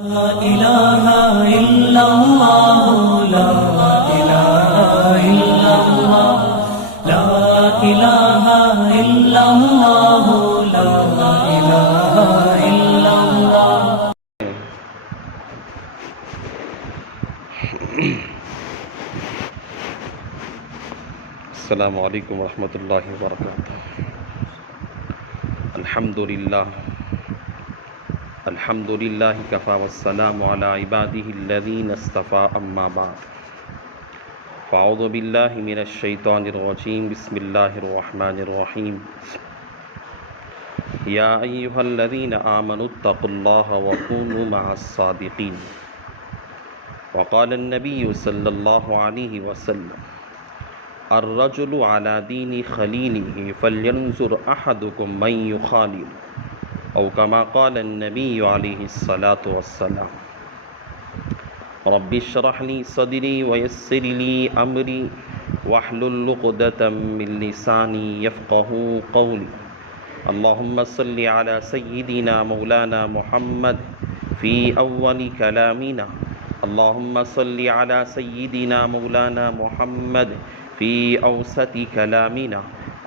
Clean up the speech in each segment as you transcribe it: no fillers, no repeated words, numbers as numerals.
لا إله إلا الله لا إله إلا الله لا إله إلا الله لا إله إلا الله. السلام علیکم ورحمۃ اللہ وبرکاتہ. الحمد للہ کفا والسلام علی عباده الذین اصطفى اما بعد فاعوذ باللہ من الشیطان الرجیم بسم اللہ الرحمن الرحیم. یا ایہا الذین آمنوا اتقوا اللہ وکونوا مع الصادقین. وقال النبی صلی اللہ علیہ وسلم الرجل على دین خلیلہ فلینظر احدکم من یخالل او کما قال النبی علیہ الصلاة والسلام. رب اشرح لی صدری ویسر لی امری واحلل عقدۃ من لسانی یفقهوا قولی. اللہم صل علی سیدنا مولانا محمد فی اول کلامنا. اللہم صل علی سیدنا مولانا محمد فی اوسط کلامنا.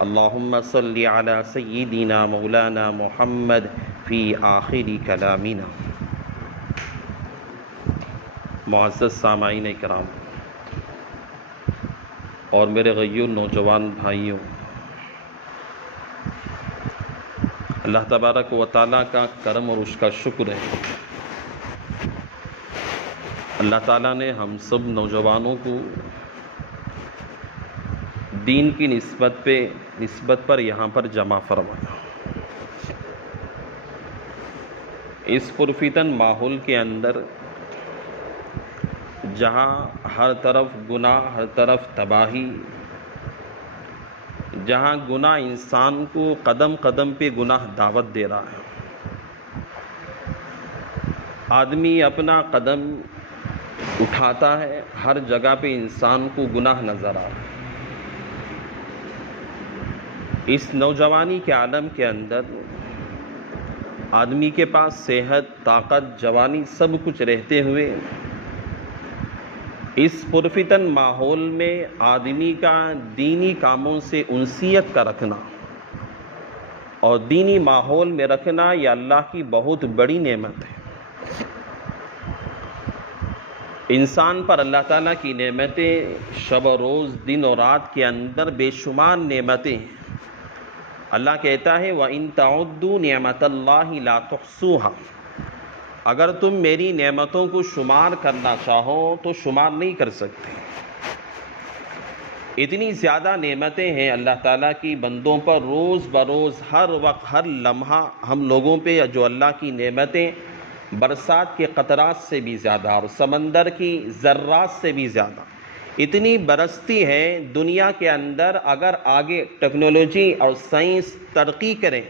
اللہم صل علی سیدنا مولانا محمد فی آخر کلامنا. معزز سامعین کرام اور میرے غیور نوجوان بھائیوں، اللہ تبارک و تعالیٰ کا کرم اور اس کا شکر ہے. اللہ تعالیٰ نے ہم سب نوجوانوں کو دین کی نسبت پر یہاں پر جمع فرمایا. اس پرفتن ماحول کے اندر جہاں ہر طرف گناہ، ہر طرف تباہی، جہاں گناہ انسان کو قدم قدم پہ گناہ دعوت دے رہا ہے، آدمی اپنا قدم اٹھاتا ہے، ہر جگہ پہ انسان کو گناہ نظر آ رہا ہے. اس نوجوانی کے عالم کے اندر آدمی کے پاس صحت، طاقت، جوانی سب کچھ رہتے ہوئے اس پرفتن ماحول میں آدمی کا دینی کاموں سے انسیت کا رکھنا اور دینی ماحول میں رکھنا یہ اللہ کی بہت بڑی نعمت ہے. انسان پر اللہ تعالیٰ کی نعمتیں شب و روز، دن و رات کے اندر بے شمار نعمتیں ہیں. اللہ کہتا ہے وَإِن تَعُدُّوا نِعْمَةَ اللَّهِ لَا تُحْصُوهَا. اگر تم میری نعمتوں کو شمار کرنا چاہو تو شمار نہیں کر سکتے. اتنی زیادہ نعمتیں ہیں اللہ تعالیٰ کی بندوں پر، روز بروز، ہر وقت، ہر لمحہ ہم لوگوں پہ جو اللہ کی نعمتیں برسات کے قطرات سے بھی زیادہ اور سمندر کی ذرات سے بھی زیادہ اتنی برستی ہے. دنیا کے اندر اگر آگے ٹیکنالوجی اور سائنس ترقی کریں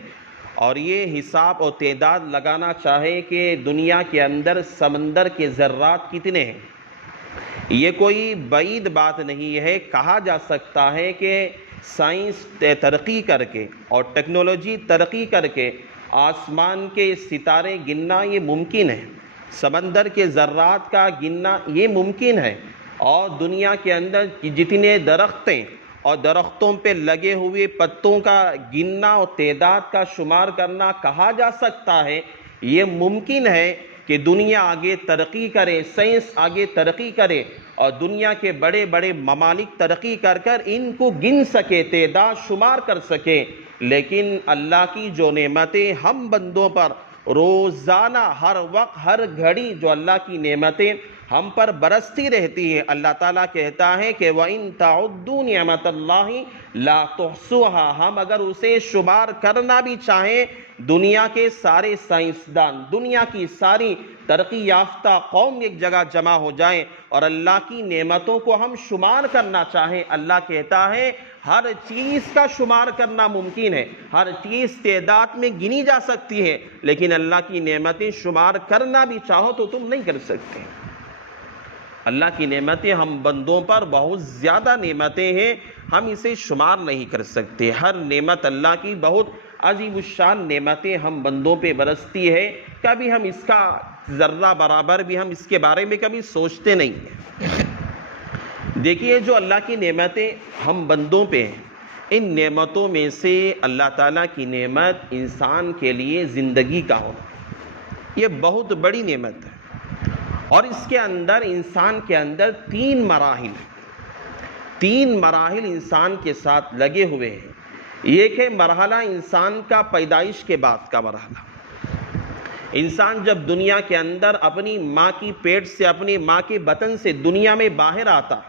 اور یہ حساب اور تعداد لگانا چاہے کہ دنیا کے اندر سمندر کے ذرات کتنے ہیں، یہ کوئی بعید بات نہیں ہے. کہا جا سکتا ہے کہ سائنس ترقی کر کے اور ٹیکنالوجی ترقی کر کے آسمان کے ستارے گننا یہ ممکن ہے، سمندر کے ذرات کا گننا یہ ممکن ہے، اور دنیا کے اندر جتنے درختیں اور درختوں پہ لگے ہوئے پتوں کا گننا اور تعداد کا شمار کرنا کہا جا سکتا ہے. یہ ممکن ہے کہ دنیا آگے ترقی کرے، سائنس آگے ترقی کرے اور دنیا کے بڑے بڑے ممالک ترقی کر کر ان کو گن سکے، تعداد شمار کر سکے. لیکن اللہ کی جو نعمتیں ہم بندوں پر روزانہ، ہر وقت، ہر گھڑی جو اللہ کی نعمتیں ہم پر برستی رہتی ہے، اللہ تعالیٰ کہتا ہے کہ وَإِن تَعُدُّوا نِعْمَةَ اللَّهِ لَا تُحْصُوهَا. ہم اگر اسے شمار کرنا بھی چاہیں، دنیا کے سارے سائنسدان، دنیا کی ساری ترقی یافتہ قوم ایک جگہ جمع ہو جائیں اور اللہ کی نعمتوں کو ہم شمار کرنا چاہیں، اللہ کہتا ہے ہر چیز کا شمار کرنا ممکن ہے، ہر چیز تعداد میں گنی جا سکتی ہے، لیکن اللہ کی نعمتیں شمار کرنا بھی چاہو تو تم نہیں کر سکتے. اللہ کی نعمتیں ہم بندوں پر بہت زیادہ نعمتیں ہیں، ہم اسے شمار نہیں کر سکتے۔ ہر نعمت اللہ کی بہت عظیم الشان نعمتیں ہم بندوں پہ برستی ہے، کبھی ہم اس کا ذرہ برابر بھی ہم اس کے بارے میں کبھی سوچتے نہیں ہیں۔ دیکھیے جو اللہ کی نعمتیں ہم بندوں پہ ہیں، ان نعمتوں میں سے اللہ تعالیٰ کی نعمت انسان کے لیے زندگی کا ہونا، یہ بہت بڑی نعمت ہے، اور اس کے اندر انسان کے اندر تین مراحل انسان کے ساتھ لگے ہوئے ہیں۔ ایک ہے مرحلہ انسان کا پیدائش کے بعد کا مرحلہ۔ انسان جب دنیا کے اندر اپنی ماں کی پیٹ سے، اپنی ماں کے بطن سے دنیا میں باہر آتا،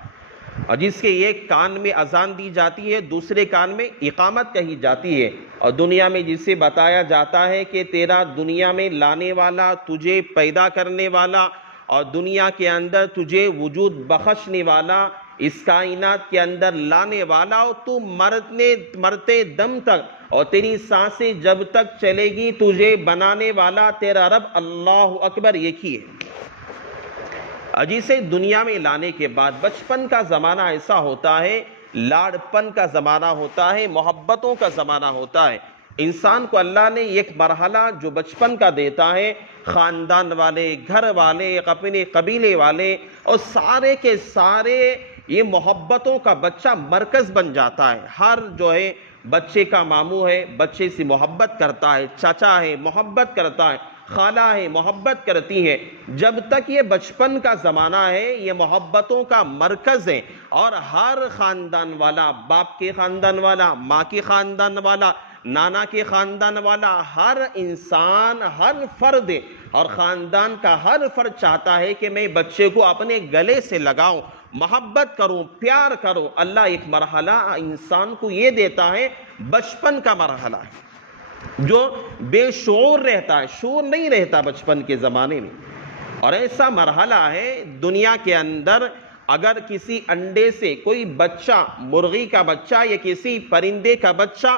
اور جس کے ایک کان میں اذان دی جاتی ہے، دوسرے کان میں اقامت کہی جاتی ہے، اور دنیا میں جسے بتایا جاتا ہے کہ تیرا دنیا میں لانے والا، تجھے پیدا کرنے والا اور دنیا کے اندر تجھے وجود بخشنے والا، اس کائنات کے اندر لانے والا، اور تو مرتے دم تک اور تیری سانسیں جب تک چلے گی تجھے بنانے والا تیرا رب اللہ اکبر ایک ہی ہے۔ جسے دنیا میں لانے کے بعد بچپن کا زمانہ ایسا ہوتا ہے، لاڑپن کا زمانہ ہوتا ہے، محبتوں کا زمانہ ہوتا ہے۔ انسان کو اللہ نے ایک مرحلہ جو بچپن کا دیتا ہے، خاندان والے، گھر والے، اپنے قبیلے والے اور سارے کے سارے یہ محبتوں کا بچہ مرکز بن جاتا ہے۔ ہر جو ہے بچے کا ماموں ہے، بچے سے محبت کرتا ہے، چاچا ہے محبت کرتا ہے، خالہ ہے محبت کرتی ہے۔ جب تک یہ بچپن کا زمانہ ہے یہ محبتوں کا مرکز ہے، اور ہر خاندان والا، باپ کے خاندان والا، ماں کے خاندان والا، نانا کے خاندان والا، ہر انسان، ہر فرد اور خاندان کا ہر فرد چاہتا ہے کہ میں بچے کو اپنے گلے سے لگاؤں، محبت کروں، پیار کروں۔ اللہ ایک مرحلہ انسان کو یہ دیتا ہے، بچپن کا مرحلہ ہے جو بے شعور رہتا ہے، شعور نہیں رہتا بچپن کے زمانے میں۔ اور ایسا مرحلہ ہے دنیا کے اندر، اگر کسی انڈے سے کوئی بچہ، مرغی کا بچہ یا کسی پرندے کا بچہ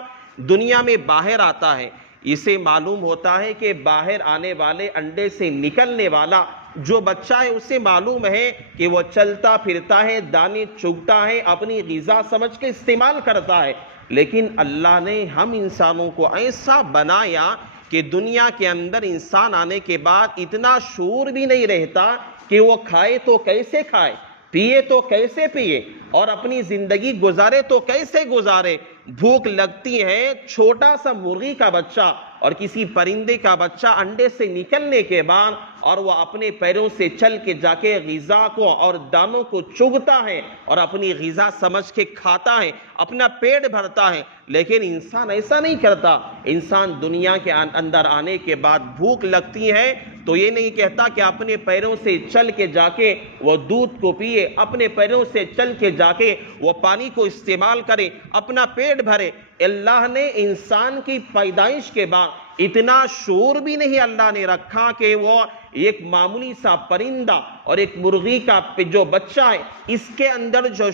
دنیا میں باہر آتا ہے، اسے معلوم ہوتا ہے کہ باہر آنے والے انڈے سے نکلنے والا جو بچہ ہے اسے معلوم ہے کہ وہ چلتا پھرتا ہے، دانے چگتا ہے، اپنی غذا سمجھ کے استعمال کرتا ہے۔ لیکن اللہ نے ہم انسانوں کو ایسا بنایا کہ دنیا کے اندر انسان آنے کے بعد اتنا شعور بھی نہیں رہتا کہ وہ کھائے تو کیسے کھائے، پیے تو کیسے پیے، اور اپنی زندگی گزارے تو کیسے گزارے۔ بھوک لگتی ہے، چھوٹا سا مرغی کا بچہ اور کسی پرندے کا بچہ انڈے سے نکلنے کے بعد اور وہ اپنے پیروں سے چل کے جا کے غذا کو اور دانوں کو چگتا ہے اور اپنی غذا سمجھ کے کھاتا ہے، اپنا پیٹ بھرتا ہے۔ لیکن انسان ایسا نہیں کرتا۔ انسان دنیا کے اندر آنے کے بعد بھوک لگتی ہے تو یہ نہیں کہتا کہ اپنے پیروں سے چل کے جا کے وہ دودھ کو پیے، اپنے پیروں سے چل کے جا کے وہ پانی کو استعمال کرے، اپنا پیٹ بھرے۔ اللہ نے انسان کی پیدائش کے بعد اتنا شعور بھی نہیں اللہ نے رکھا کہ وہ ایک معمولی سا پرندہ اور ایک مرغی کا جو بچہ ہے اس کے اندر جو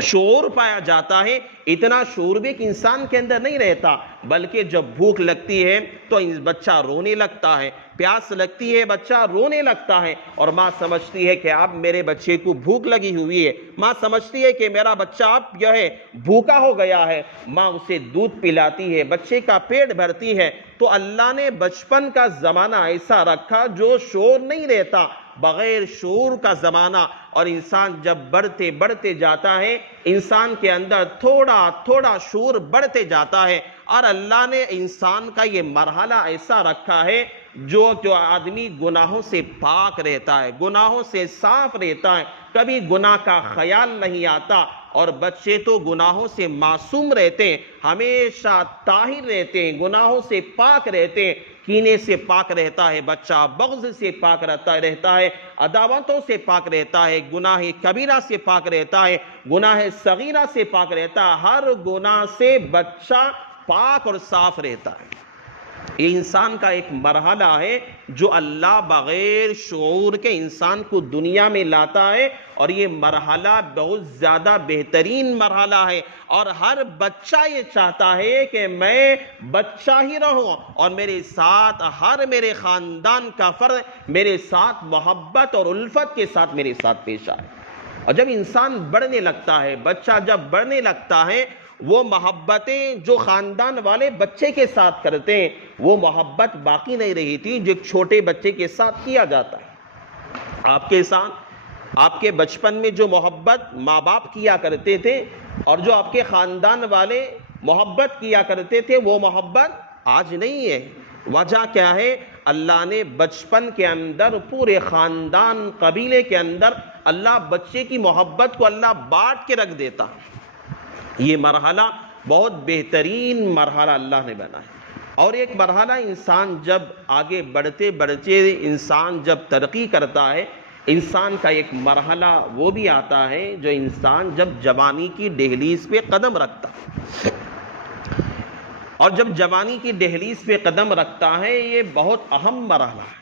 شعور پایا جاتا ہے، اتنا شعور بھی ایک انسان کے اندر نہیں رہتا۔ بلکہ جب بھوک لگتی ہے تو بچہ رونے لگتا ہے، پیاس لگتی ہے بچہ رونے لگتا ہے، اور ماں سمجھتی ہے کہ اب میرے بچے کو بھوک لگی ہوئی ہے، ماں سمجھتی ہے کہ میرا بچہ اب جو ہے بھوکا ہو گیا ہے، ماں اسے دودھ پلاتی ہے، بچے کا پیٹ بھرتی ہے۔ تو اللہ نے بچپن کا زمانہ ایسا رکھا جو شعور نہیں رہتا، بغیر شعور کا زمانہ، اور انسان جب بڑھتے بڑھتے جاتا ہے انسان کے اندر تھوڑا تھوڑا شعور بڑھتے جاتا ہے، اور اللہ نے انسان کا یہ مرحلہ ایسا رکھا ہے جو آدمی گناہوں سے پاک رہتا ہے، گناہوں سے صاف رہتا ہے، کبھی گناہ کا خیال نہیں آتا۔ اور بچے تو گناہوں سے معصوم رہتے ہیں، ہمیشہ طاہر رہتے ہیں، گناہوں سے پاک رہتے ہیں، کینے سے پاک رہتا ہے بچہ، بغض سے پاک رہتا ہے، عداوتوں سے پاک رہتا ہے، گناہ کبیرہ سے پاک رہتا ہے، گناہ صغیرہ سے پاک رہتا ہے، ہر گناہ سے بچہ پاک اور صاف رہتا ہے۔ یہ انسان کا ایک مرحلہ ہے جو اللہ بغیر شعور کے انسان کو دنیا میں لاتا ہے، اور یہ مرحلہ بہت زیادہ بہترین مرحلہ ہے، اور ہر بچہ یہ چاہتا ہے کہ میں بچہ ہی رہوں اور میرے ساتھ میرے خاندان کا فرد میرے ساتھ محبت اور الفت کے ساتھ میرے ساتھ پیش آئے۔ اور جب انسان بڑھنے لگتا ہے، بچہ جب بڑھنے لگتا ہے، وہ محبتیں جو خاندان والے بچے کے ساتھ کرتے ہیں وہ محبت باقی نہیں رہی تھی جو ایک چھوٹے بچے کے ساتھ کیا جاتا ہے۔ آپ کے ساتھ آپ کے بچپن میں جو محبت ماں باپ کیا کرتے تھے اور جو آپ کے خاندان والے محبت کیا کرتے تھے وہ محبت آج نہیں ہے۔ وجہ کیا ہے؟ اللہ نے بچپن کے اندر پورے خاندان قبیلے کے اندر اللہ بچے کی محبت کو اللہ بانٹ کے رکھ دیتا۔ یہ مرحلہ بہت بہترین مرحلہ اللہ نے بنایا، اور ایک مرحلہ انسان جب آگے بڑھتے بڑھتے انسان جب ترقی کرتا ہے، انسان کا ایک مرحلہ وہ بھی آتا ہے جو انسان جب جوانی کی دہلیز پہ قدم رکھتا ہے، اور جب جوانی کی دہلیز پہ قدم رکھتا ہے یہ بہت اہم مرحلہ ہے۔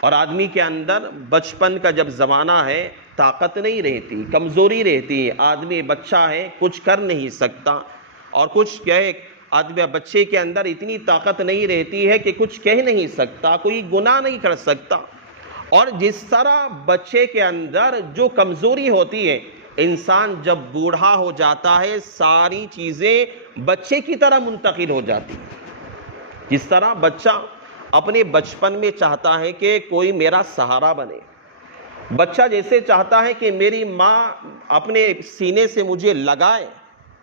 اور آدمی کے اندر بچپن کا جب زمانہ ہے طاقت نہیں رہتی، کمزوری رہتی ہے، آدمی بچہ ہے کچھ کر نہیں سکتا، اور کچھ آدمی بچے کے اندر اتنی طاقت نہیں رہتی ہے کہ کچھ کہہ نہیں سکتا، کوئی گناہ نہیں کر سکتا۔ اور جس طرح بچے کے اندر جو کمزوری ہوتی ہے، انسان جب بوڑھا ہو جاتا ہے ساری چیزیں بچے کی طرح منتقل ہو جاتی ہیں۔ جس طرح بچہ اپنے بچپن میں چاہتا ہے کہ کوئی میرا سہارا بنے، بچہ جیسے چاہتا ہے کہ میری ماں اپنے سینے سے مجھے لگائے،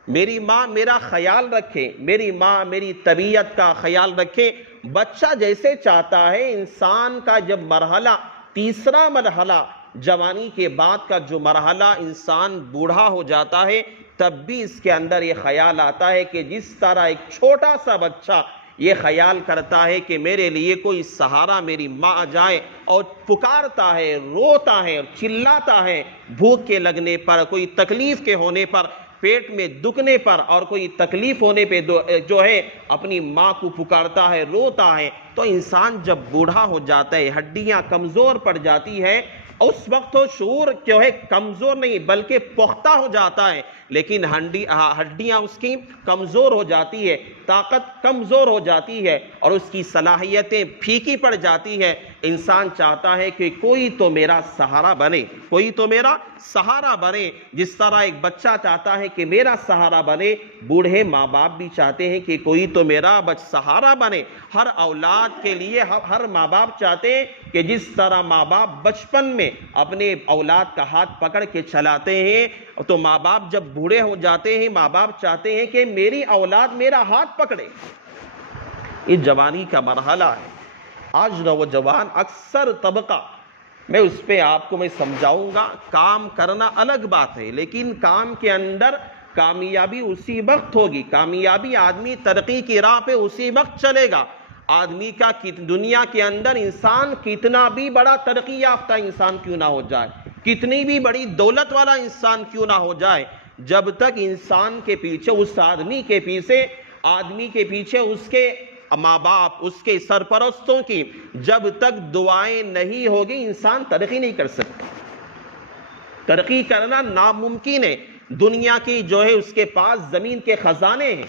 میری ماں میرا خیال رکھے، میری ماں میری طبیعت کا خیال رکھے، بچہ جیسے چاہتا ہے، انسان کا جب مرحلہ تیسرا مرحلہ جوانی کے بعد کا جو مرحلہ انسان بوڑھا ہو جاتا ہے تب بھی اس کے اندر یہ خیال آتا ہے کہ جس طرح ایک چھوٹا سا بچہ یہ خیال کرتا ہے کہ میرے لیے کوئی سہارا میری ماں آ جائے، اور پکارتا ہے، روتا ہے اور چلاتا ہے بھوک کے لگنے پر، کوئی تکلیف کے ہونے پر، پیٹ میں دکھنے پر اور کوئی تکلیف ہونے پہ جو ہے اپنی ماں کو پکارتا ہے، روتا ہے۔ تو انسان جب بوڑھا ہو جاتا ہے، ہڈیاں کمزور پڑ جاتی ہے، اس وقت تو شعور جو ہے کمزور نہیں بلکہ پختہ ہو جاتا ہے، لیکن ہڈیاں اس کی کمزور ہو جاتی ہے، طاقت کمزور ہو جاتی ہے، اور اس کی صلاحیتیں پھیکی پڑ جاتی ہے۔ انسان چاہتا ہے کہ کوئی تو میرا سہارا بنے، کوئی تو میرا سہارا بنے، جس طرح ایک بچہ چاہتا ہے کہ میرا سہارا بنے، بوڑھے ماں باپ بھی چاہتے ہیں کہ کوئی تو میرا سہارا بنے۔ ہر اولاد کے لیے ہر ماں باپ چاہتے ہیں کہ جس طرح ماں باپ بچپن میں اپنے اولاد کا ہاتھ پکڑ کے چلاتے ہیں، تو ماں باپ جب بوڑھے ہو جاتے ہیں ماں باپ چاہتے ہیں کہ میری اولاد میرا ہاتھ پکڑے۔ یہ جوانی کا مرحلہ ہے۔ آج نوجوان اکثر طبقہ، میں اس پہ آپ کو سمجھاؤں گا، کام کرنا الگ بات ہے، لیکن کام کے اندر کامیابی اسی وقت ہوگی، کامیابی آدمی ترقی کی راہ پہ اسی وقت چلے گا۔ آدمی کا دنیا کے اندر انسان کتنا بھی بڑا ترقی یافتہ انسان کیوں نہ ہو جائے، کتنی بھی بڑی دولت والا انسان کیوں نہ ہو جائے، جب تک انسان کے پیچھے، اس آدمی کے پیچھے اس کے ماں باپ، اس کے سرپرستوں کی جب تک دعائیں نہیں ہوگی انسان ترقی نہیں کر سکتا۔ ترقی کرنا ناممکن ہے۔ دنیا کی جو ہے اس کے پاس زمین کے خزانے ہیں،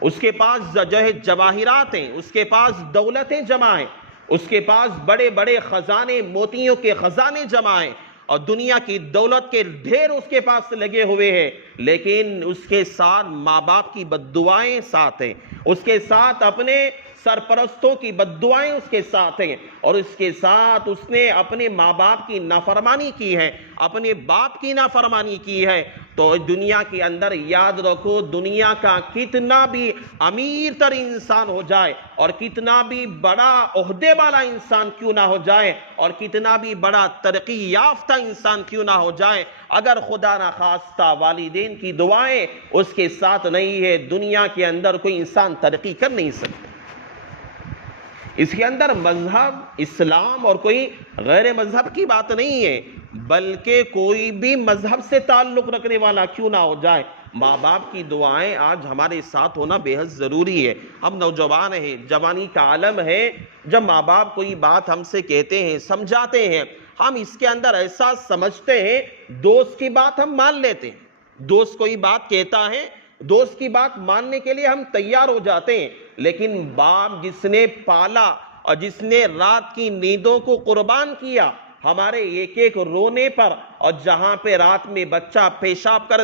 اس کے پاس جو ہے جواہرات ہیں، اس کے پاس دولتیں جمع ہیں، اس کے پاس بڑے بڑے خزانے، موتیوں کے خزانے جمع ہیں، اور دنیا کی دولت کے ڈھیر اس کے پاس لگے ہوئے ہیں، لیکن اس کے ساتھ ماں باپ کی بددعائیں ساتھ ہیں، اس کے ساتھ اپنے سرپرستوں کی بددعائیں اس کے ساتھ ہیں، اور اس کے ساتھ اس نے اپنے ماں باپ کی نافرمانی کی ہے، اپنے باپ کی نافرمانی کی ہے۔ تو دنیا کے اندر یاد رکھو، دنیا کا کتنا بھی امیر تر انسان ہو جائے اور کتنا بھی بڑا عہدے والا انسان کیوں نہ ہو جائے اور کتنا بھی بڑا ترقی یافتہ انسان کیوں نہ ہو جائے، اگر خدا نخواستہ والدین کی دعائیں اس کے ساتھ نہیں ہے، دنیا کے اندر کوئی انسان ترقی کر نہیں سکتا۔ اس کے اندر مذہب، اسلام اور کوئی غیر مذہب کی بات نہیں ہے، بلکہ کوئی بھی مذہب سے تعلق رکھنے والا کیوں نہ ہو جائے، ماں باپ کی دعائیں آج ہمارے ساتھ ہونا بے حد ضروری ہے۔ ہم نوجوان ہیں، جوانی کا عالم ہے، جب ماں باپ کوئی بات ہم سے کہتے ہیں، سمجھاتے ہیں، ہم اس کے اندر ایسا سمجھتے ہیں، دوست کی بات ہم مان لیتے ہیں۔ دوست کوئی بات کہتا ہے، دوست کی بات ماننے کے لیے ہم تیار ہو جاتے ہیں، لیکن باپ جس نے پالا اور جس نے رات کی نیندوں کو قربان کیا ہمارے ایک ایک رونے پر، اور جہاں پہ رات میں بچہ پیشاب کر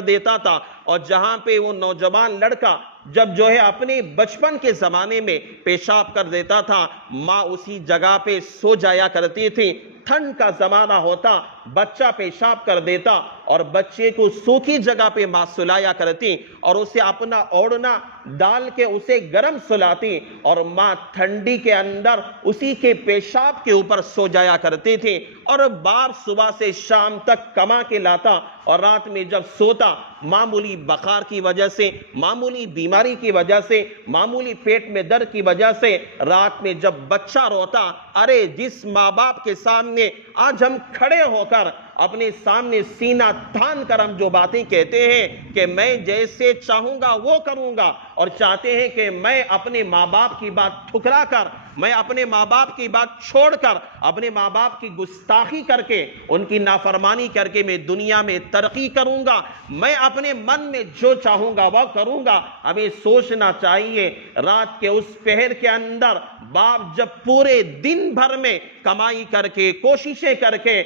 دیتا تھا، اور جہاں پہ وہ نوجوان لڑکا جب جو ہے اپنے بچپن کے زمانے میں پیشاب کر دیتا تھا، ماں اسی جگہ پہ سو جایا کرتی تھی۔ ٹھنڈ کا زمانہ ہوتا، بچہ پیشاب کر دیتا اور بچے کو سوکھی جگہ پہ ماں سلایا کرتی اور اسے اپنا اوڑھنا ڈال کے اسے گرم سلاتی، اور ماں ٹھنڈی کے اندر اسی کے پیشاب کے اوپر سو جایا کرتی تھی، اور باپ صبح سے شام تک کما کے لاتا، اور رات میں جب سوتا معمولی بخار کی وجہ سے، معمولی بیماری کی وجہ سے، معمولی پیٹ میں درد کی وجہ سے رات میں جب بچہ روتا، ارے جس ماں باپ کے سامنے آج ہم کھڑے ہو کر اپنے سامنے سینہ تان کر ہم جو باتیں کہتے ہیں کہ میں جیسے چاہوں گا وہ کروں گا، اور چاہتے ہیں کہ میں اپنے ماں باپ کی بات ٹھکرا کر، میں اپنے ماں باپ کی بات چھوڑ کر، اپنے ماں باپ کی گستاخی کر کے، ان کی نافرمانی کر کے میں دنیا میں ترقی کروں گا، میں اپنے من میں جو چاہوں گا وہ کروں گا۔ ہمیں سوچنا چاہیے رات کے اس پہر کے اندر باپ جب پورے دن بھر میں کمائی کر کے، کوششیں کر کے،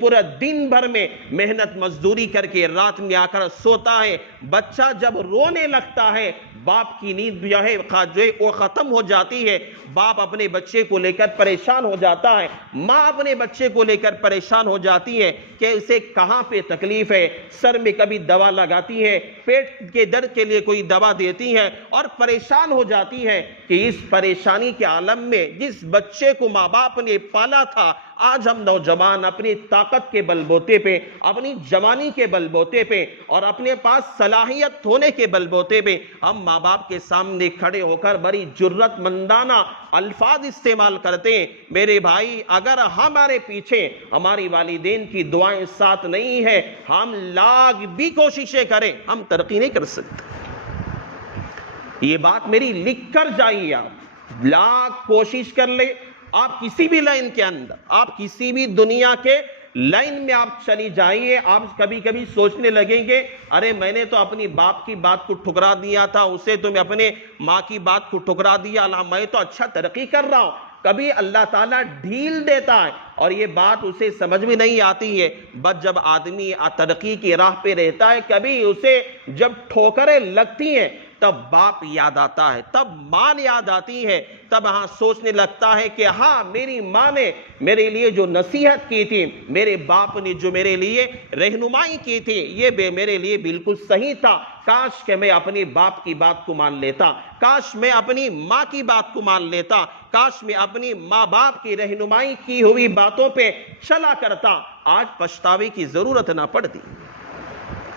پورا دن بھر میں محنت مزدوری کر کے رات میں آ کر سوتا ہے، بچہ جب رونے لگتا ہے باپ کی نیند جو ہے وہ ختم ہو جاتی ہے، باپ اپنے بچے کو لے کر پریشان ہو جاتا ہے، ماں اپنے بچے کو لے کر پریشان ہو جاتی ہے کہ اسے کہاں پہ تکلیف ہے، سر میں کبھی دوا لگاتی ہے، پیٹ کے درد کے لیے کوئی دوا دیتی ہے، اور پریشان ہو جاتی ہے کہ اس پریشانی کے عالم میں جس بچے کو ماں باپ نے پالا تھا، آج ہم نوجوان اپنی طاقت کے بل بوتے پہ، اپنی جوانی کے بل بوتے پہ، اور اپنے پاس صلاحیت ہونے کے بل بوتے پہ ہم ماں باپ کے سامنے کھڑے ہو کر بڑی جرت مندانہ الفاظ استعمال کرتے ہیں۔ میرے بھائی، اگر ہمارے پیچھے ہماری والدین کی دعائیں ساتھ نہیں ہے، ہم لاکھ بھی کوششیں کریں، ہم ترقی نہیں کر سکتے۔ یہ بات میری لکھ کر جائیے، آپ لاکھ کوشش کر لیں، آپ کسی بھی لائن کے اندر، آپ کسی بھی دنیا کے لائن میں آپ چلی جائیے، آپ کبھی کبھی سوچنے لگیں گے، ارے میں نے تو اپنی باپ کی بات کو ٹھکرا دیا تھا، اسے تو میں اپنے ماں کی بات کو ٹھکرا دیا، میں تو اچھا ترقی کر رہا ہوں۔ کبھی اللہ تعالیٰ ڈھیل دیتا ہے اور یہ بات اسے سمجھ میں نہیں آتی ہے، بس جب آدمی ترقی کی راہ پہ رہتا ہے، کبھی اسے جب ٹھوکریں لگتی ہیں تب باپ یاد آتا ہے، تب ماں یاد آتی ہے، تب ہاں سوچنے لگتا ہے کہ ہاں میری ماں نے میرے لیے جو نصیحت کی تھی، میرے باپ نے جو میرے لیے رہنمائی کی تھی، یہ میرے لیے بالکل صحیح تھا، کاش کہ میں اپنے باپ کی بات کو مان لیتا، کاش میں اپنی ماں کی بات کو مان لیتا، کاش میں اپنی ماں باپ کی رہنمائی کی ہوئی باتوں پہ چلا کرتا، آج پچھتاوے کی ضرورت نہ پڑتی۔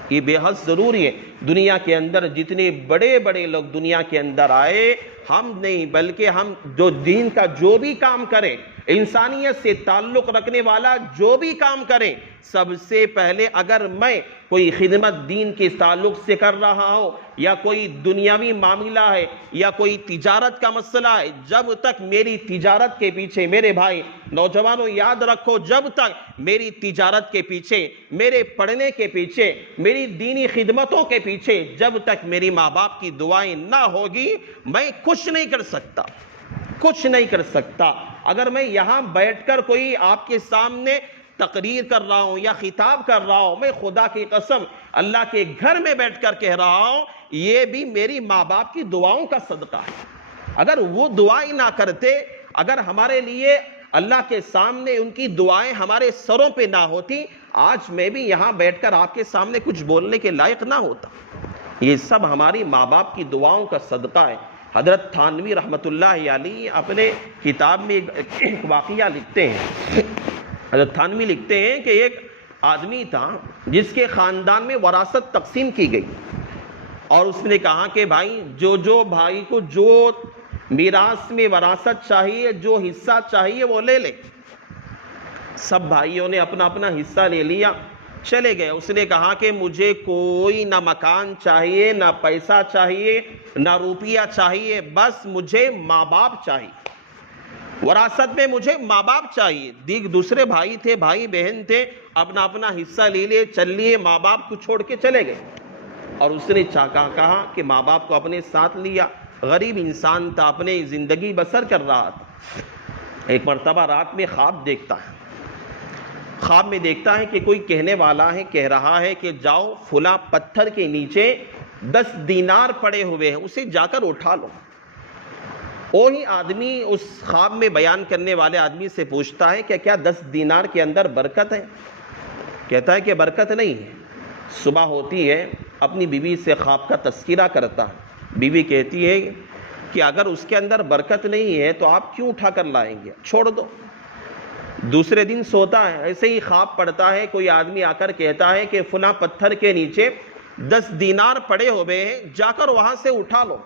یہ بے حد ضروری ہے۔ دنیا کے اندر جتنے بڑے بڑے لوگ دنیا کے اندر آئے، ہم نہیں بلکہ ہم جو دین کا جو بھی کام کریں، انسانیت سے تعلق رکھنے والا جو بھی کام کریں، سب سے پہلے اگر میں کوئی خدمت دین کے تعلق سے کر رہا ہوں، یا کوئی دنیاوی معاملہ ہے، یا کوئی تجارت کا مسئلہ ہے، جب تک میری تجارت کے پیچھے، میرے بھائی نوجوانوں یاد رکھو، جب تک میری تجارت کے پیچھے، میرے پڑھنے کے پیچھے، میری دینی خدمتوں کے پیچھے جب تک میری ماں باپ کی دعائیں نہ ہوگی، میں کچھ نہیں کر سکتا، کچھ نہیں کر سکتا۔ اگر میں یہاں بیٹھ کر کوئی آپ کے سامنے تقریر کر رہا ہوں یا خطاب کر رہا ہوں، میں خدا کی قسم اللہ کے گھر میں بیٹھ کر کہہ رہا ہوں، یہ بھی میری ماں باپ کی دعاؤں کا صدقہ ہے۔ اگر وہ دعائیں نہ کرتے، اگر ہمارے لیے اللہ کے سامنے ان کی دعائیں ہمارے سروں پہ نہ ہوتی، آج میں بھی یہاں بیٹھ کر آپ کے سامنے کچھ بولنے کے لائق نہ ہوتا۔ یہ سب ہماری ماں باپ کی دعاؤں کا صدقہ ہے۔ حضرت تھانوی رحمۃ اللہ علیہ اپنے کتاب میں ایک واقعہ لکھتے ہیں۔ حضرت تھانوی لکھتے ہیں کہ ایک آدمی تھا جس کے خاندان میں وراثت تقسیم کی گئی، اور اس نے کہا کہ بھائی جو بھائی کو جو میراث میں وراثت چاہیے، جو حصہ چاہیے وہ لے لے۔ سب بھائیوں نے اپنا اپنا حصہ لے لیا، چلے گئے. اس نے کہا کہ مجھے کوئی نہ مکان چاہیے، نہ پیسہ چاہیے، نہ روپیہ چاہیے، بس مجھے ماں باپ چاہیے، وراثت میں مجھے ماں باپ چاہیے. دوسرے بھائی تھے، بھائی بہن تھے، اپنا اپنا حصہ لے لیے، چل لیے، ماں باپ کو چھوڑ کے چلے گئے. اور اس نے کہا کہ ماں باپ کو اپنے ساتھ لیا. غریب انسان تھا، اپنی زندگی بسر کر رہا تھا. ایک مرتبہ رات میں خواب دیکھتا ہے. خواب میں دیکھتا ہے کہ کوئی کہنے والا ہے، کہہ رہا ہے کہ جاؤ فلاں پتھر کے نیچے 10 دینار پڑے ہوئے ہیں، اسے جا کر اٹھا لو. وہی آدمی اس خواب میں بیان کرنے والے آدمی سے پوچھتا ہے کہ کیا 10 دینار کے اندر برکت ہے؟ کہتا ہے کہ برکت نہیں ہے. صبح ہوتی ہے، اپنی بیوی سے خواب کا تذکرہ کرتا ہے. بیوی کہتی ہے کہ اگر اس کے اندر برکت نہیں ہے تو آپ کیوں اٹھا کر لائیں گے، چھوڑ دو. دوسرے دن سوتا ہے، ایسے ہی خواب پڑتا ہے، کوئی آدمی آ کر کہتا ہے کہ فلاں پتھر کے نیچے 10 دینار پڑے ہوئے ہیں، جا کر وہاں سے اٹھا لو.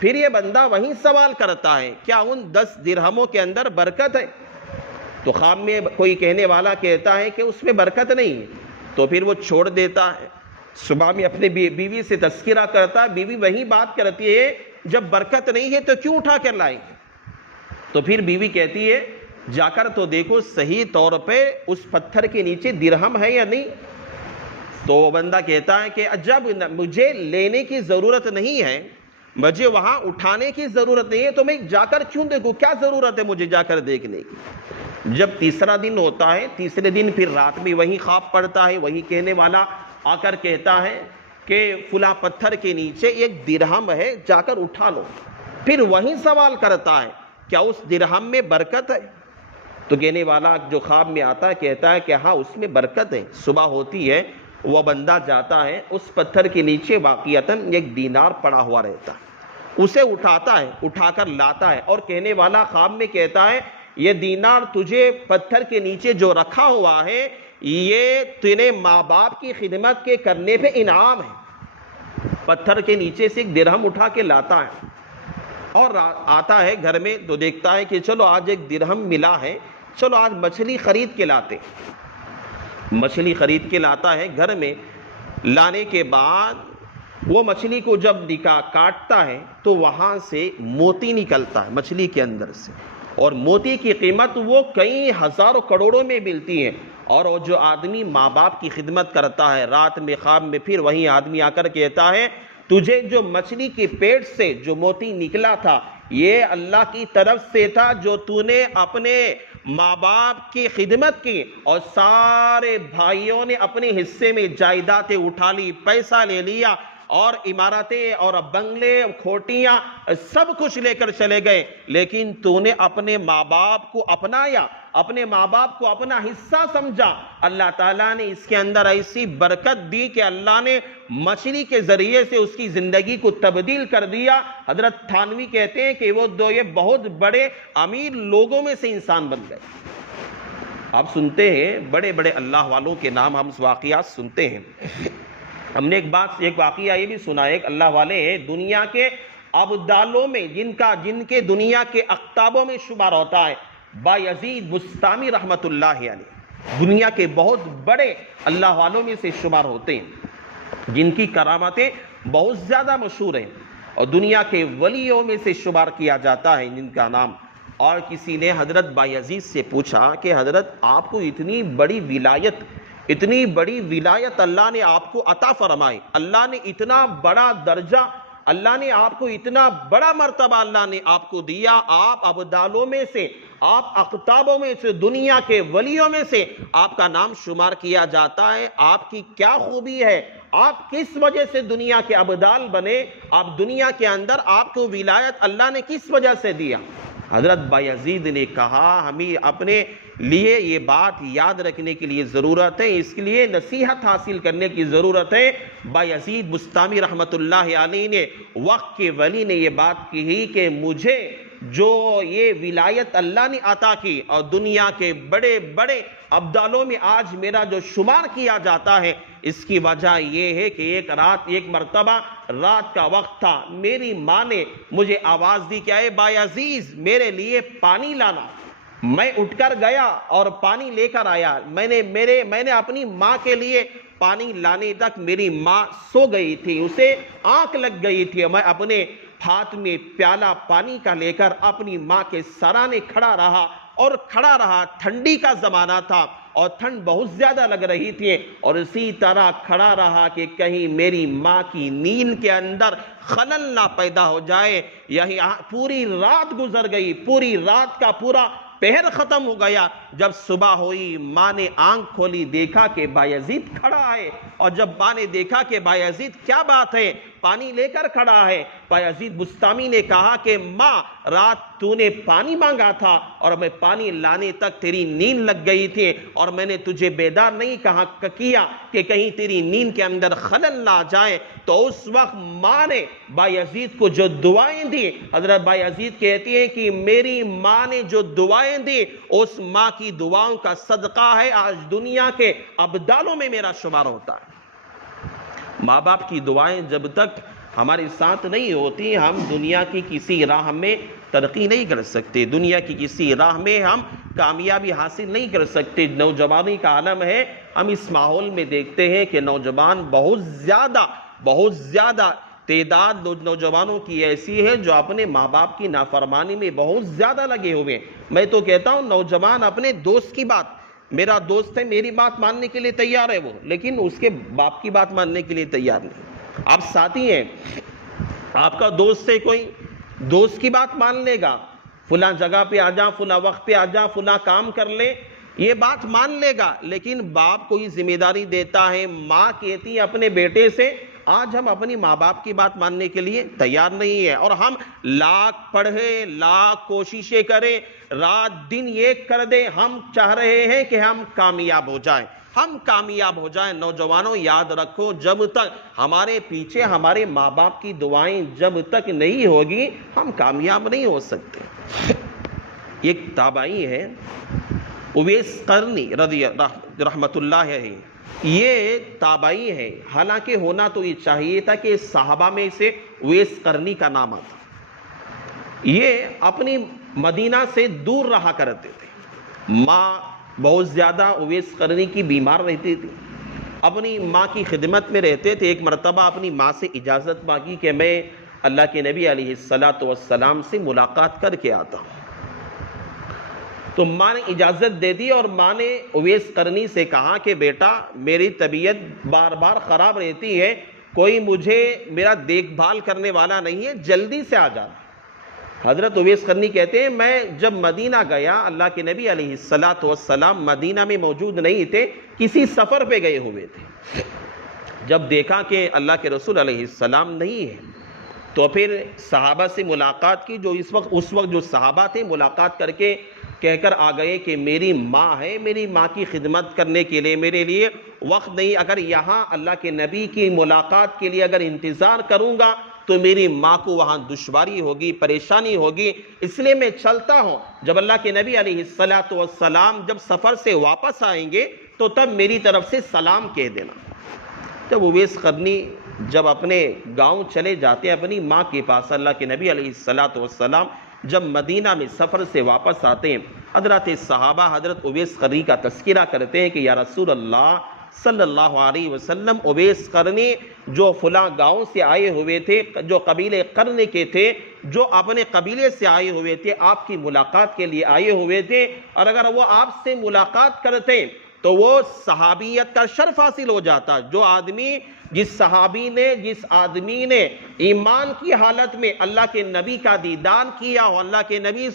پھر یہ بندہ وہیں سوال کرتا ہے کیا ان 10 درہموں کے اندر برکت ہے؟ تو خواب میں کوئی کہنے والا کہتا ہے کہ اس میں برکت نہیں ہے. تو پھر وہ چھوڑ دیتا ہے. صبح میں اپنے بیوی سے تذکرہ کرتا ہے. بیوی وہی بات کرتی ہے جب برکت نہیں ہے تو کیوں اٹھا کر لائیں گے؟ تو پھر بیوی کہتی ہے جا کر تو دیکھو صحیح طور پہ اس پتھر کے نیچے درہم ہے یا نہیں. تو وہ بندہ کہتا ہے کہ جب مجھے لینے کی ضرورت نہیں ہے، مجھے وہاں اٹھانے کی ضرورت نہیں ہے، تو میں جا کر کیوں دیکھوں، کیا ضرورت ہے مجھے جا کر دیکھنے کی. جب تیسرا دن ہوتا ہے، تیسرے دن پھر رات میں وہی خواب پڑتا ہے. وہی کہنے والا آ کر کہتا ہے کہ فلاں پتھر کے نیچے 1 درہم ہے، جا کر اٹھا لو. پھر وہی سوال کرتا ہے کیا اس درہم میں برکت ہے؟ تو کہنے والا جو خواب میں آتا ہے کہتا ہے کہ ہاں اس میں برکت ہے. صبح ہوتی ہے، وہ بندہ جاتا ہے، اس پتھر کے نیچے واقعتاً 1 دینار پڑا ہوا رہتا ہے. اسے اٹھاتا ہے، اٹھا کر لاتا ہے، اور کہنے والا خواب میں کہتا ہے یہ دینار تجھے پتھر کے نیچے جو رکھا ہوا ہے یہ تیرے ماں باپ کی خدمت کے کرنے پہ انعام ہے. پتھر کے نیچے سے 1 درہم اٹھا کے لاتا ہے اور آتا ہے گھر میں تو دیکھتا ہے کہ چلو آج 1 درہم ملا ہے، چلو آج مچھلی خرید کے لاتے. مچھلی خرید کے لاتا ہے. گھر میں لانے کے بعد وہ مچھلی کو جب کاٹتا ہے تو وہاں سے موتی نکلتا ہے مچھلی کے اندر سے، اور موتی کی قیمت وہ کئی ہزاروں کروڑوں میں ملتی ہے. اور وہ جو آدمی ماں باپ کی خدمت کرتا ہے، رات میں خواب میں پھر وہی آدمی آ کر کہتا ہے تجھے جو مچھلی کے پیٹ سے جو موتی نکلا تھا یہ اللہ کی طرف سے تھا، جو تو نے اپنے ماں باپ کی خدمت کی اور سارے بھائیوں نے اپنے حصے میں جائیدادیں اٹھا لی، پیسہ لے لیا اور عمارتیں اور بنگلے کھوٹیاں سب کچھ لے کر چلے گئے، لیکن تو نے اپنے ماں باپ کو اپنایا، اپنے ماں باپ کو اپنا حصہ سمجھا. اللہ تعالیٰ نے اس کے اندر ایسی برکت دی کہ اللہ نے مچھلی کے ذریعے سے اس کی زندگی کو تبدیل کر دیا. حضرت تھانوی کہتے ہیں کہ وہ یہ بہت بڑے امیر لوگوں میں سے انسان بن گئے. آپ سنتے ہیں بڑے بڑے اللہ والوں کے نام، ہم واقعات سنتے ہیں. ہم نے ایک واقعہ یہ بھی سنا ہے، ایک اللہ والے ہیں دنیا کے ابدالوں میں جن کے دنیا کے اقطابوں میں شمار ہوتا ہے بایزید بستامی رحمت اللہ علیہ. دنیا کے بہت بڑے اللہ والوں میں سے شمار ہوتے ہیں، جن کی کرامتیں بہت زیادہ مشہور ہیں، اور دنیا کے ولیوں میں سے شمار کیا جاتا ہے جن کا نام. اور کسی نے حضرت بایزید سے پوچھا کہ حضرت آپ کو اتنی بڑی ولایت اللہ نے آپ کو عطا فرمائی، اللہ نے اتنا بڑا درجہ، اللہ نے آپ کو اتنا بڑا مرتبہ اللہ نے آپ کو دیا، آپ ابدالوں میں سے، آپ اقطابوں میں سے، دنیا کے ولیوں میں سے آپ کا نام شمار کیا جاتا ہے، آپ کی کیا خوبی ہے، آپ کس وجہ سے دنیا کے ابدال بنے، آپ دنیا کے اندر آپ کو ولایت اللہ نے کس وجہ سے دیا؟ حضرت بایزید نے کہا ہمیں اپنے لیے یہ بات یاد رکھنے کے لیے ضرورت ہے، اس کے لیے نصیحت حاصل کرنے کی ضرورت ہے. بایزید بستامی رحمت اللہ علیہ نے، وقت کے ولی نے، یہ بات کہی کہ مجھے جو یہ ولایت اللہ نے عطا کی اور دنیا کے بڑے بڑے ابدالوں میں آج میرا جو شمار کیا جاتا ہے، اس کی وجہ یہ ہے کہ ایک مرتبہ رات کا وقت تھا، میری ماں نے مجھے آواز دی کہ اے بایزید میرے لیے پانی لانا. میں اٹھ کر گیا اور پانی لے کر آیا، میں نے اپنی ماں کے لیے پانی لانے تک میری ماں سو گئی تھی، اسے آنکھ لگ گئی تھی، میں اپنے ہاتھ میں پیالہ پانی کا لے کر اپنی ماں کے سرانے کھڑا رہا، ٹھنڈی کا زمانہ تھا اور ٹھنڈ بہت زیادہ لگ رہی تھی، اور اسی طرح کھڑا رہا کہ کہیں میری ماں کی نیند کے اندر خلل نہ پیدا ہو جائے۔ یہی پوری رات گزر گئی، پوری رات کا پورا پہر ختم ہو گیا۔ جب صبح ہوئی ماں نے آنکھ کھولی، دیکھا کہ بایزید کھڑا ہے، اور جب ماں نے دیکھا کہ بایزید کیا بات ہے، پانی لے کر کھڑا ہے، بایزید بستامی نے کہا کہ ماں رات تو نے پانی مانگا تھا اور میں پانی لانے تک تیری نیند لگ گئی تھی، اور میں نے تجھے بیدار نہیں کیا کہ کہیں تیری نیند کے اندر خلل نہ جائے۔ تو اس وقت ماں نے بایزید کو جو دعائیں دی، حضرت بایزید کہتی ہیں کہ میری ماں نے جو دعائیں دی، اس ماں کی دعاؤں کا صدقہ ہے آج دنیا کے ابدالوں میں میرا شمار ہوتا ہے۔ ماں باپ کی دعائیں جب تک ہمارے ساتھ نہیں ہوتی، ہم دنیا کی کسی راہ میں ترقی نہیں کر سکتے، دنیا کی کسی راہ میں ہم کامیابی حاصل نہیں کر سکتے۔ نوجوانی کا عالم ہے، ہم اس ماحول میں دیکھتے ہیں کہ نوجوان بہت زیادہ تعداد نوجوانوں کی ایسی ہے جو اپنے ماں باپ کی نافرمانی میں بہت زیادہ لگے ہوئے ہیں۔ میں تو کہتا ہوں نوجوان اپنے دوست کی بات، میرا دوست ہے، میری بات ماننے کے لیے تیار ہے وہ، لیکن اس کے باپ کی بات ماننے کے لیے تیار نہیں۔ آپ ساتھی ہیں، آپ کا دوست ہے، کوئی دوست کی بات مان لے گا، فلاں جگہ پہ آ جا، فلاں وقت پہ آ جا، فلاں کام کر لے، یہ بات مان لے گا، لیکن باپ کوئی ذمہ داری دیتا ہے، ماں کہتی ہے اپنے بیٹے سے، آج ہم اپنی ماں باپ کی بات ماننے کے لیے تیار نہیں ہے، اور ہم لاکھ پڑھیں، لاکھ کوششیں کریں، رات دن ایک کر دیں، ہم چاہ رہے ہیں کہ ہم کامیاب ہو جائیں۔ نوجوانوں یاد رکھو، جب تک ہمارے پیچھے ہمارے ماں باپ کی دعائیں جب تک نہیں ہوگی، ہم کامیاب نہیں ہو سکتے۔ ایک تابعی ہے اویس قرنی رحمت اللہ علیہ، یہ تابعی ہے، حالانکہ ہونا تو یہ چاہیے تھا کہ صحابہ میں سے اویس قرنی کا نام آتا۔ یہ اپنی مدینہ سے دور رہا کرتے تھے، ماں بہت زیادہ اویس قرنی کی بیمار رہتی تھی، اپنی ماں کی خدمت میں رہتے تھے۔ ایک مرتبہ اپنی ماں سے اجازت مانگی کہ میں اللہ کے نبی علیہ السلام سے ملاقات کر کے آتا ہوں، تو ماں نے اجازت دے دی، اور ماں نے اویس قرنی سے کہا کہ بیٹا میری طبیعت بار بار خراب رہتی ہے، کوئی میرا دیکھ بھال کرنے والا نہیں ہے، جلدی سے آ جانا۔ حضرت اویس قرنی کہتے ہیں میں جب مدینہ گیا، اللہ کے نبی علیہ السلام مدینہ میں موجود نہیں تھے، کسی سفر پہ گئے ہوئے تھے۔ جب دیکھا کہ اللہ کے رسول علیہ السلام نہیں ہے، تو پھر صحابہ سے ملاقات کی، جو اس وقت جو صحابہ تھے ملاقات کر کے کہہ کر آ گئے کہ میری ماں ہے، میری ماں کی خدمت کرنے کے لیے میرے لیے وقت نہیں، اگر یہاں اللہ کے نبی کی ملاقات کے لیے اگر انتظار کروں گا تو میری ماں کو وہاں دشواری ہوگی، پریشانی ہوگی، اس لیے میں چلتا ہوں۔ جب اللہ کے نبی علیہ السلام جب سفر سے واپس آئیں گے تو تب میری طرف سے سلام کہہ دینا۔ جب اویس قرنی جب اپنے گاؤں چلے جاتے اپنی ماں کے پاس، اللہ کے نبی علیہ السلام جب مدینہ میں سفر سے واپس آتے ہیں، حضرت صحابہ حضرت اویس قرنی کا تذکرہ کرتے ہیں کہ یا رسول اللہ صلی اللہ علیہ وسلم، اویس قرنی جو فلاں گاؤں سے آئے ہوئے تھے، جو قبیلے قرن کے تھے، جو اپنے قبیلے سے آئے ہوئے تھے، آپ کی ملاقات کے لیے آئے ہوئے تھے، اور اگر وہ آپ سے ملاقات کرتے تو وہ صحابیت کا شرف حاصل ہو جاتا۔ جس آدمی نے ایمان کی حالت میں اللہ کے نبی کا دیدار کیا ہو، اللہ کے نبی